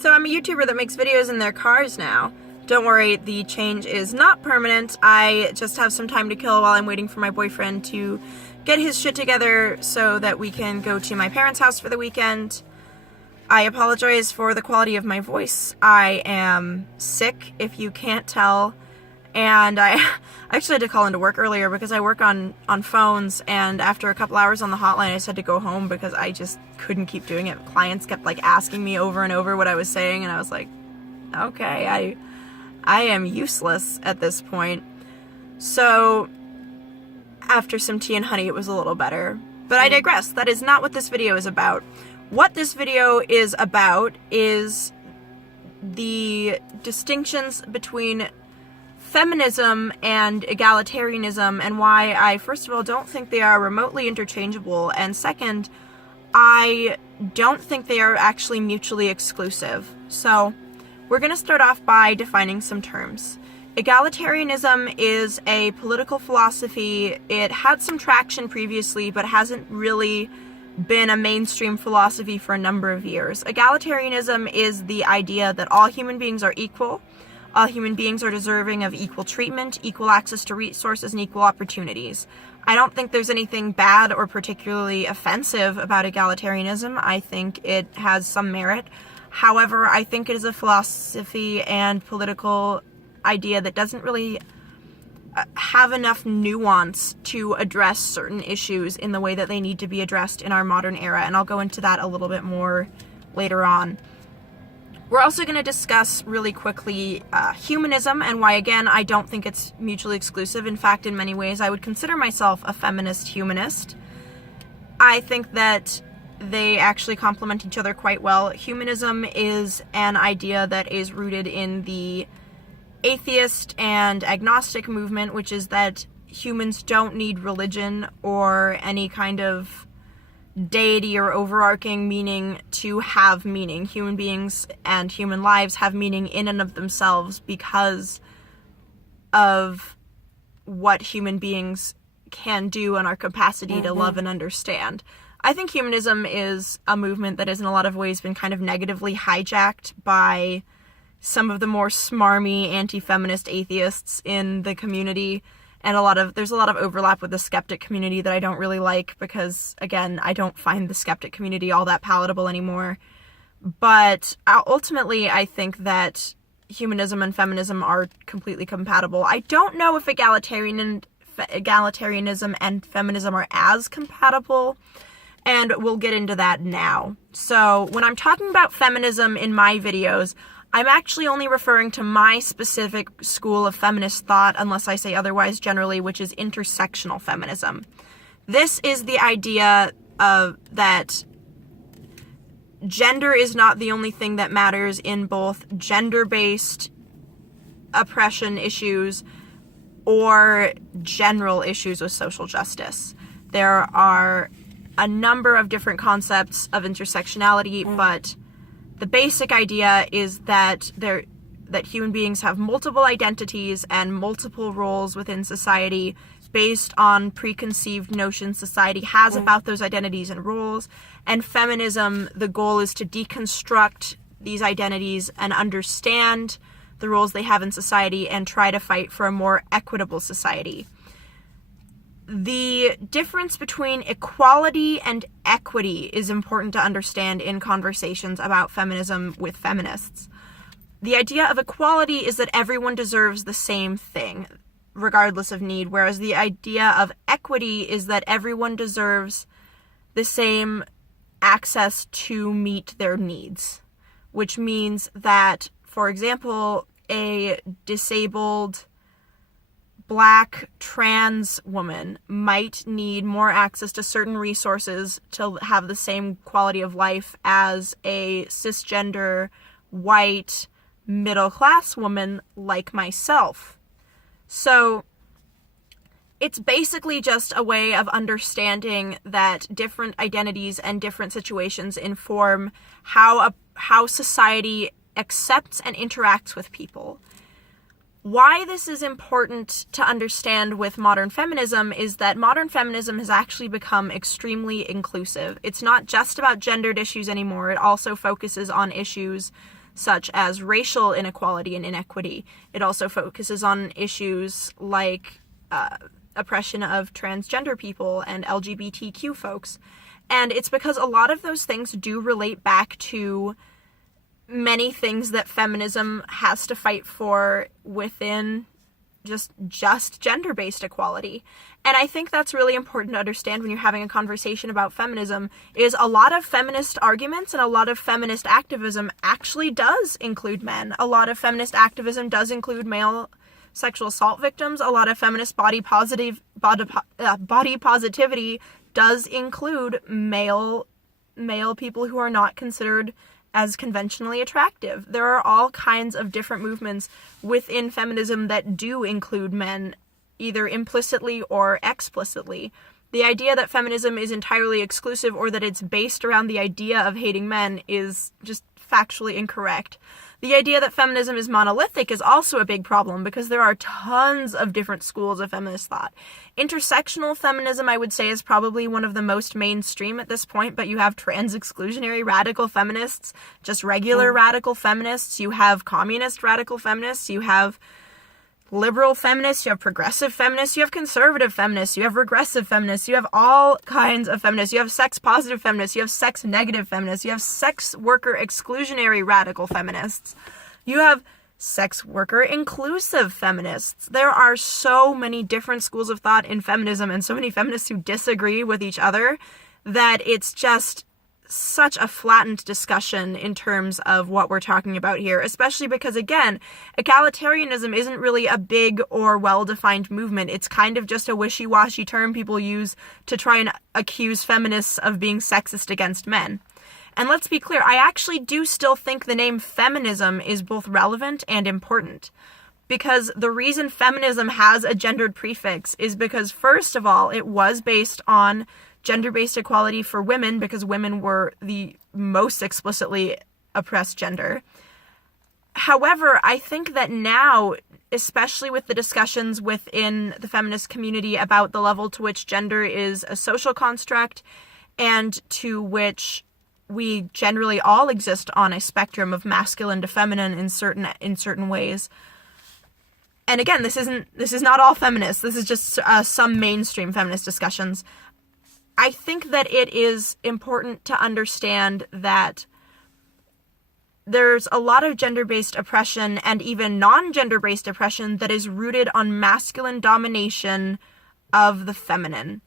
So I'm a YouTuber that makes videos in their cars now. Don't worry, the change is not permanent. I just have some time to kill while I'm waiting for my boyfriend to get his shit together so that we can go to my parents' house for the weekend. I apologize for the quality of my voice. I am sick, if you can't tell. And I actually had to call into work earlier because I work on phones, and after a couple hours on the hotline I just had to go home because I just couldn't keep doing it. Clients kept asking me over and over what I was saying, and I was like, okay, I am useless at this point. So after some tea and honey it was a little better. But I digress. That is not what this video is about. What this video is about is the distinctions between feminism and egalitarianism, and why I, first of all, don't think they are remotely interchangeable, and second, I don't think they are actually mutually exclusive. So, we're going to start off by defining some terms. Egalitarianism is a political philosophy. It had some traction previously, but hasn't really been a mainstream philosophy for a number of years. Egalitarianism is the idea that all human beings are equal. All human beings are deserving of equal treatment, equal access to resources, and equal opportunities. I don't think there's anything bad or particularly offensive about egalitarianism. I think it has some merit. However, I think it is a philosophy and political idea that doesn't really have enough nuance to address certain issues in the way that they need to be addressed in our modern era, and I'll go into that a little bit more later on. We're also going to discuss really quickly humanism, and why, again, I don't think it's mutually exclusive. In fact, in many ways, I would consider myself a feminist humanist. I think that they actually complement each other quite well. Humanism is an idea that is rooted in the atheist and agnostic movement, which is that humans don't need religion or any kind of deity or overarching meaning to have meaning. Human beings and human lives have meaning in and of themselves because of what human beings can do and our capacity to love and understand. I think humanism is a movement that has in a lot of ways been kind of negatively hijacked by some of the more smarmy anti-feminist atheists in the community. And there's a lot of overlap with the skeptic community that I don't really like because, again, I don't find the skeptic community all that palatable anymore. But ultimately, I think that humanism and feminism are completely compatible. I don't know if egalitarianism and feminism are as compatible, and we'll get into that now. So, when I'm talking about feminism in my videos, I'm actually only referring to my specific school of feminist thought, unless I say otherwise generally, which is intersectional feminism. This is the idea that gender is not the only thing that matters in both gender-based oppression issues or general issues with social justice. There are a number of different concepts of intersectionality, but the basic idea is that human beings have multiple identities and multiple roles within society based on preconceived notions society has about those identities and roles. And feminism, the goal is to deconstruct these identities and understand the roles they have in society and try to fight for a more equitable society. The difference between equality and equity is important to understand in conversations about feminism with feminists. The idea of equality is that everyone deserves the same thing, regardless of need, whereas the idea of equity is that everyone deserves the same access to meet their needs, which means that, for example, a disabled Black trans woman might need more access to certain resources to have the same quality of life as a cisgender, white, middle-class woman like myself. So it's basically just a way of understanding that different identities and different situations inform how society accepts and interacts with people. Why this is important to understand with modern feminism is that modern feminism has actually become extremely inclusive. It's not just about gendered issues anymore. It also focuses on issues such as racial inequality and inequity. It also focuses on issues like oppression of transgender people and LGBTQ folks. And it's because a lot of those things do relate back to many things that feminism has to fight for within just gender-based equality. And I think that's really important to understand when you're having a conversation about feminism, is a lot of feminist arguments and a lot of feminist activism actually does include men. A lot of feminist activism does include male sexual assault victims. A lot of feminist body positivity does include male people who are not considered as conventionally attractive. There are all kinds of different movements within feminism that do include men, either implicitly or explicitly. The idea that feminism is entirely exclusive or that it's based around the idea of hating men is just factually incorrect. The idea that feminism is monolithic is also a big problem because there are tons of different schools of feminist thought. Intersectional feminism, I would say, is probably one of the most mainstream at this point, but you have trans-exclusionary radical feminists, just regular radical feminists, you have communist radical feminists, you have liberal feminists, you have progressive feminists, you have conservative feminists, you have regressive feminists, you have all kinds of feminists, you have sex-positive feminists, you have sex-negative feminists, you have sex worker exclusionary radical feminists, you have sex worker inclusive feminists. There are so many different schools of thought in feminism and so many feminists who disagree with each other that it's just such a flattened discussion in terms of what we're talking about here, especially because, again, egalitarianism isn't really a big or well-defined movement. It's kind of just a wishy-washy term people use to try and accuse feminists of being sexist against men. And let's be clear, I actually do still think the name feminism is both relevant and important. Because the reason feminism has a gendered prefix is because, first of all, it was based on gender-based equality for women because women were the most explicitly oppressed gender. However, I think that now, especially with the discussions within the feminist community about the level to which gender is a social construct and to which we generally all exist on a spectrum of masculine to feminine in certain ways. And again, this is not all feminists. This is just some mainstream feminist discussions. I think that it is important to understand that there's a lot of gender-based oppression and even non-gender-based oppression that is rooted on masculine domination of the feminine.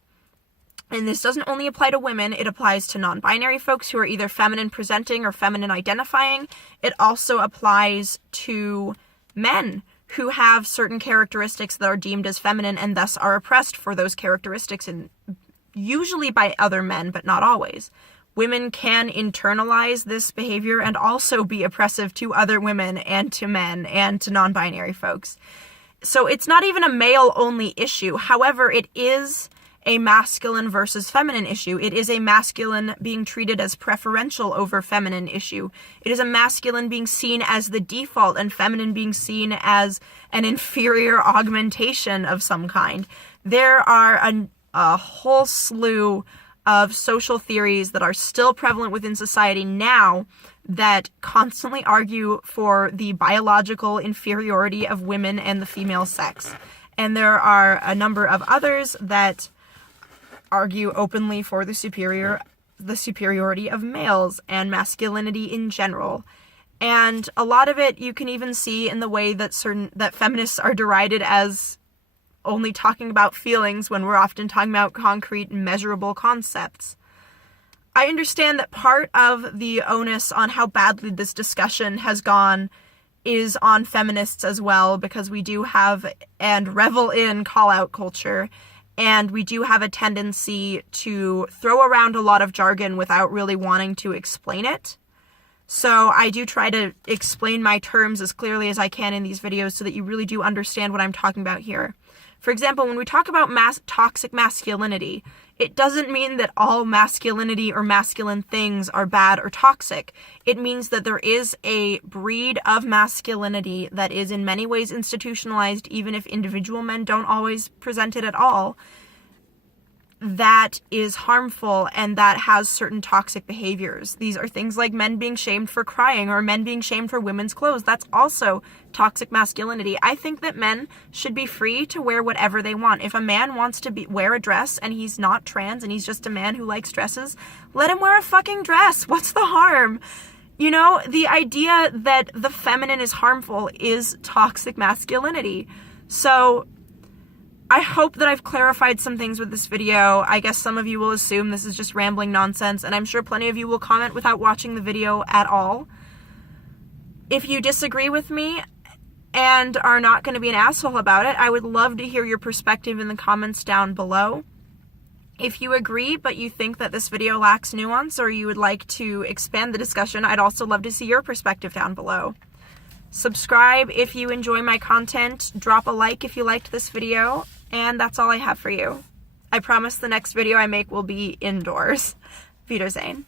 And this doesn't only apply to women, it applies to non-binary folks who are either feminine presenting or feminine identifying. It also applies to men who have certain characteristics that are deemed as feminine and thus are oppressed for those characteristics, and usually by other men, but not always. Women can internalize this behavior and also be oppressive to other women and to men and to non-binary folks. So it's not even a male-only issue. However, it is a masculine versus feminine issue. It is a masculine being treated as preferential over feminine issue. It is a masculine being seen as the default and feminine being seen as an inferior augmentation of some kind. There are a whole slew of social theories that are still prevalent within society now that constantly argue for the biological inferiority of women and the female sex. And there are a number of others that argue openly for the superiority of males and masculinity in general. And a lot of it you can even see in the way that feminists are derided as only talking about feelings when we're often talking about concrete, measurable concepts. I understand that part of the onus on how badly this discussion has gone is on feminists as well, because we do have and revel in call-out culture, and we do have a tendency to throw around a lot of jargon without really wanting to explain it. So I do try to explain my terms as clearly as I can in these videos so that you really do understand what I'm talking about here. For example, when we talk about toxic masculinity, it doesn't mean that all masculinity or masculine things are bad or toxic. It means that there is a breed of masculinity that is in many ways institutionalized, even if individual men don't always present it at all, that is harmful and that has certain toxic behaviors. These are things like men being shamed for crying or men being shamed for women's clothes. That's also toxic masculinity. I think that men should be free to wear whatever they want. If a man wants to wear a dress and he's not trans and he's just a man who likes dresses, let him wear a fucking dress. What's the harm? You know, the idea that the feminine is harmful is toxic masculinity. So I hope that I've clarified some things with this video. I guess some of you will assume this is just rambling nonsense, and I'm sure plenty of you will comment without watching the video at all. If you disagree with me and are not going to be an asshole about it, I would love to hear your perspective in the comments down below. If you agree, but you think that this video lacks nuance, or you would like to expand the discussion, I'd also love to see your perspective down below. Subscribe if you enjoy my content, drop a like if you liked this video, and that's all I have for you. I promise the next video I make will be indoors. Wiedersehen.